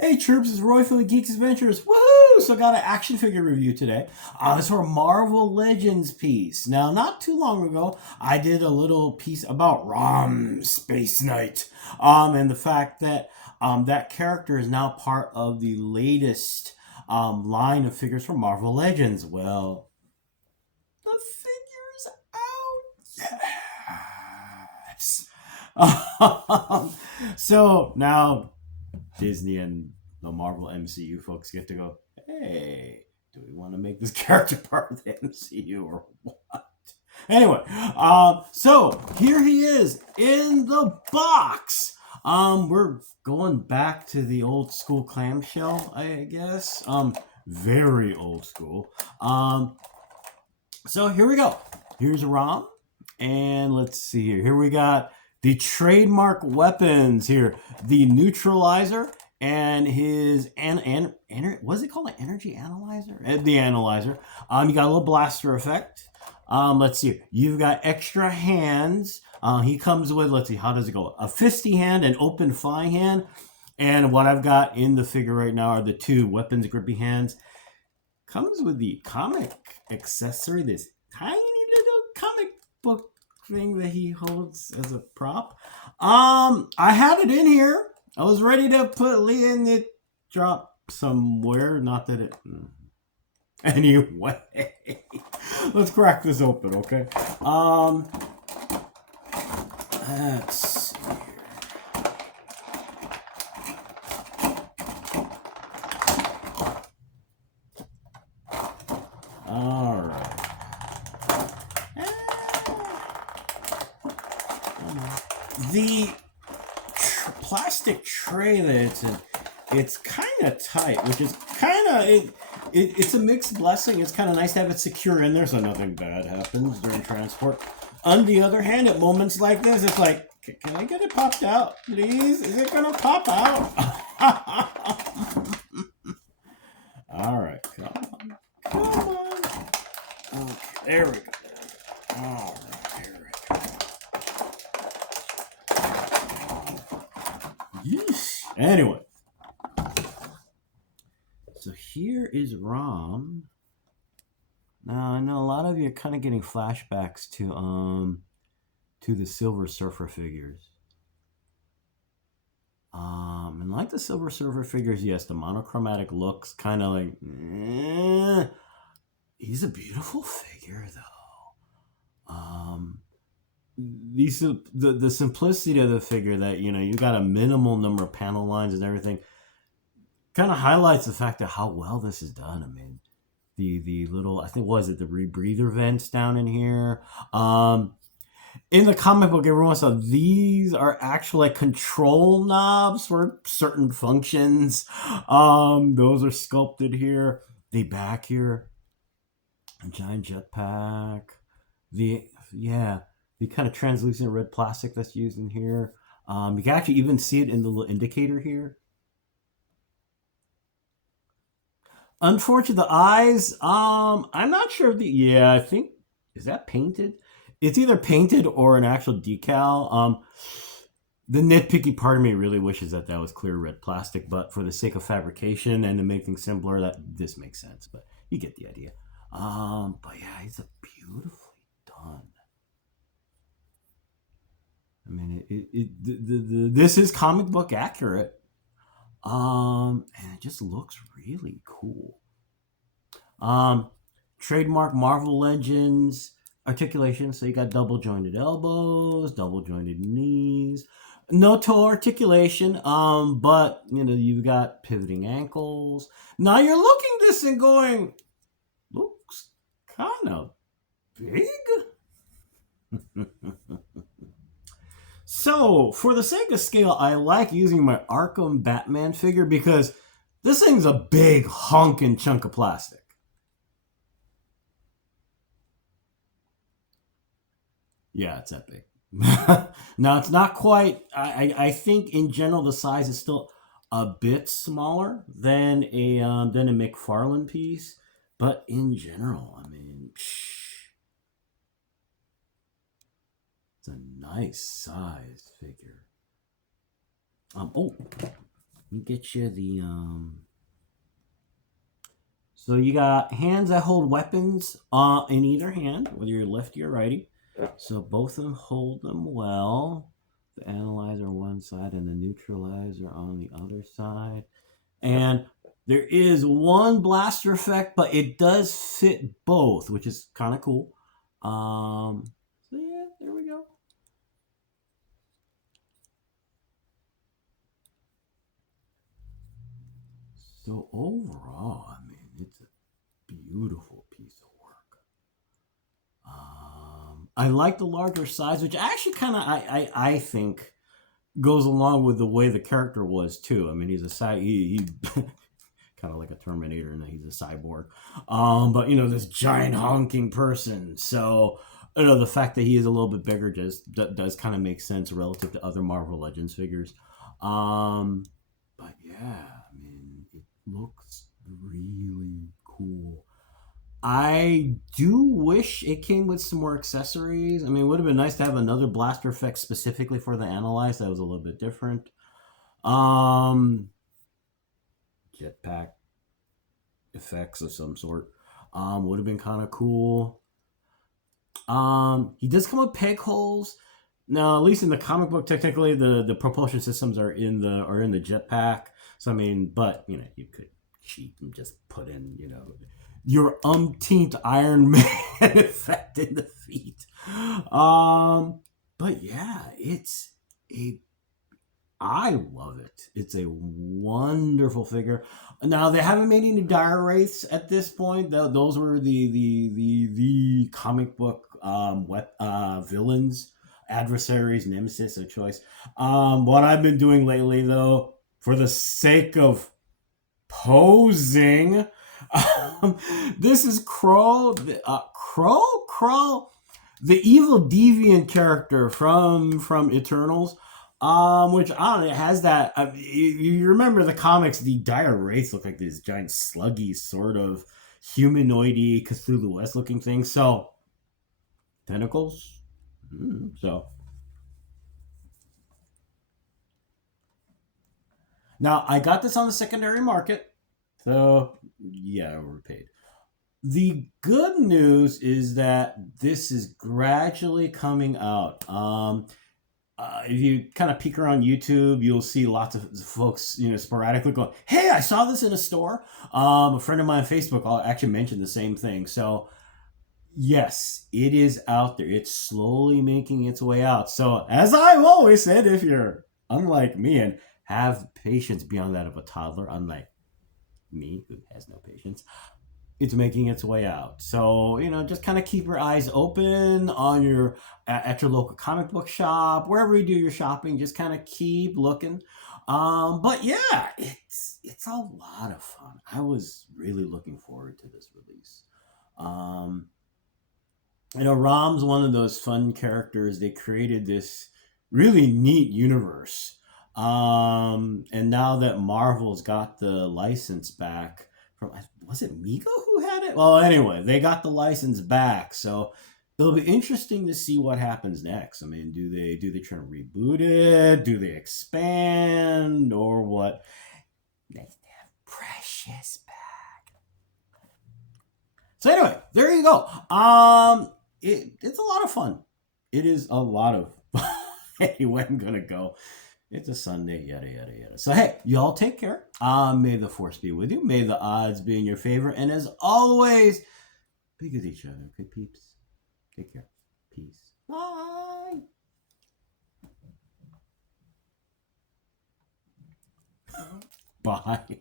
Hey troops, it's Roy from the Geeks Adventures. Woohoo! So I got an action figure review today. This is our Marvel Legends piece. Now, not too long ago, I did a little piece about Rom Space Knight. And the fact that that character is now part of the latest line of figures from Marvel Legends. Well, the figure's out. Yes. So now Disney and the Marvel MCU folks get to go, hey, do we want to make this character part of the MCU or what? Anyway, so here he is in the box. We're going back to the old school clamshell, I guess. Very old school. So here we go. Here's Rom, and let's see here. Here we got the trademark weapons here, the neutralizer and his what's it called, an energy analyzer? The analyzer. You got a little blaster effect. Let's see. You've got extra hands. He comes with, let's see, how does it go? A fisty hand and open fly hand. And what I've got in the figure right now are the two weapons grippy hands. Comes with the comic accessory, this tiny little comic book thing that he holds as a prop. I had it in here. I was ready to put Lee in it, drop somewhere. Not that it. Anyway, let's crack this open, okay? Let's see here. All right. The plastic tray that it's in, it's kind of tight, which is kind of it's a mixed blessing. It's kind of nice to have it secure in there so nothing bad happens during transport. On the other hand, at moments like this, it's like, can I get it popped out, please? Is it gonna pop out? All right, come on. Okay, there we go. All right, here we go. Yeesh. Anyway, so here is Rom. Now I know a lot of you are kind of getting flashbacks to the Silver Surfer figures. And like the Silver Surfer figures, yes, the monochromatic looks kind of like. He's a beautiful figure though. The simplicity of the figure that you got a minimal number of panel lines and everything kind of highlights the fact that how well this is done. I mean, the little, I think, was it the rebreather vents down in here? In the comic book, everyone saw these are actually like control knobs for certain functions. Those are sculpted here. The back here, a giant jetpack. The kind of translucent red plastic that's used in here. You can actually even see it in the little indicator here. Unfortunately, the eyes, I'm not sure I think, is that painted? It's either painted or an actual decal. The nitpicky part of me really wishes that was clear red plastic, but for the sake of fabrication and to make things simpler, that this makes sense. But you get the idea. But yeah, it's a beautifully done. I mean, this is comic book accurate. And it just looks really cool. Trademark Marvel Legends articulation. So you got double jointed elbows, double jointed knees, no toe articulation. But you've got pivoting ankles. Now you're looking this and going, looks kind of big. So, for the sake of scale, I like using my Arkham Batman figure because this thing's a big honking chunk of plastic. Yeah, it's that big. Now, it's not quite, I think in general the size is still a bit smaller than a McFarlane piece, but in general, I mean, it's a nice sized figure. Let me get you the So you got hands that hold weapons in either hand, whether you're lefty or righty. So both of them hold them well. The analyzer on one side and the neutralizer on the other side. And there is one blaster effect, but it does fit both, which is kind of cool. So yeah, there we go. So overall, I mean, it's a beautiful piece of work. I like the larger size, which actually kind of I think goes along with the way the character was too. I mean, he's a he kind of like a Terminator, and he's a cyborg. But this giant honking person. So the fact that he is a little bit bigger just does kind of make sense relative to other Marvel Legends figures. But yeah, I mean, it looks really cool. I do wish it came with some more accessories. I mean, it would have been nice to have another blaster effect specifically for the Analyze that was a little bit different. Jetpack effects of some sort would have been kind of cool. He does come with peg holes. Now, at least in the comic book, technically the propulsion systems are in the jetpack. So I mean, but you could cheat and just put in your umpteenth Iron Man effect in the feet. But yeah, I love it. It's a wonderful figure. Now they haven't made any dire wraiths at this point. Those were the comic book villains, adversaries, nemesis of choice. What I've been doing lately, though, for the sake of posing, this is Crow, the evil deviant character from Eternals. Which I don't know, it has that. You remember the comics? The dire wraiths look like this giant sluggy sort of humanoidy Cthulhu-esque looking thing. So tentacles. So now I got this on the secondary market. So yeah, overpaid. The good news is that this is gradually coming out. If you kind of peek around YouTube, you'll see lots of folks, sporadically going, "Hey, I saw this in a store." A friend of mine on Facebook actually mentioned the same thing. So, yes, it is out there. It's slowly making its way out. So, as I've always said, if you're unlike me and have patience beyond that of a toddler, unlike me who has no patience, it's making its way out. So, just kind of keep your eyes open on at your local comic book shop, wherever you do your shopping, just kind of keep looking. But yeah, it's a lot of fun. I was really looking forward to this release. Rom's one of those fun characters. They created this really neat universe. And now that Marvel's got the license back from, was it Mego who had it? Well, anyway, they got the license back, so it'll be interesting to see what happens next. I mean, do they try to reboot it? Do they expand or what? Nice to have Precious back. So anyway, there you go. It's a lot of fun. It is a lot of anyway, I'm gonna go. It's a Sunday, yada, yada, yada. So, hey, y'all take care. May the force be with you. May the odds be in your favor. And as always, be good to each other. Okay, peeps? Take care. Peace. Bye. Bye.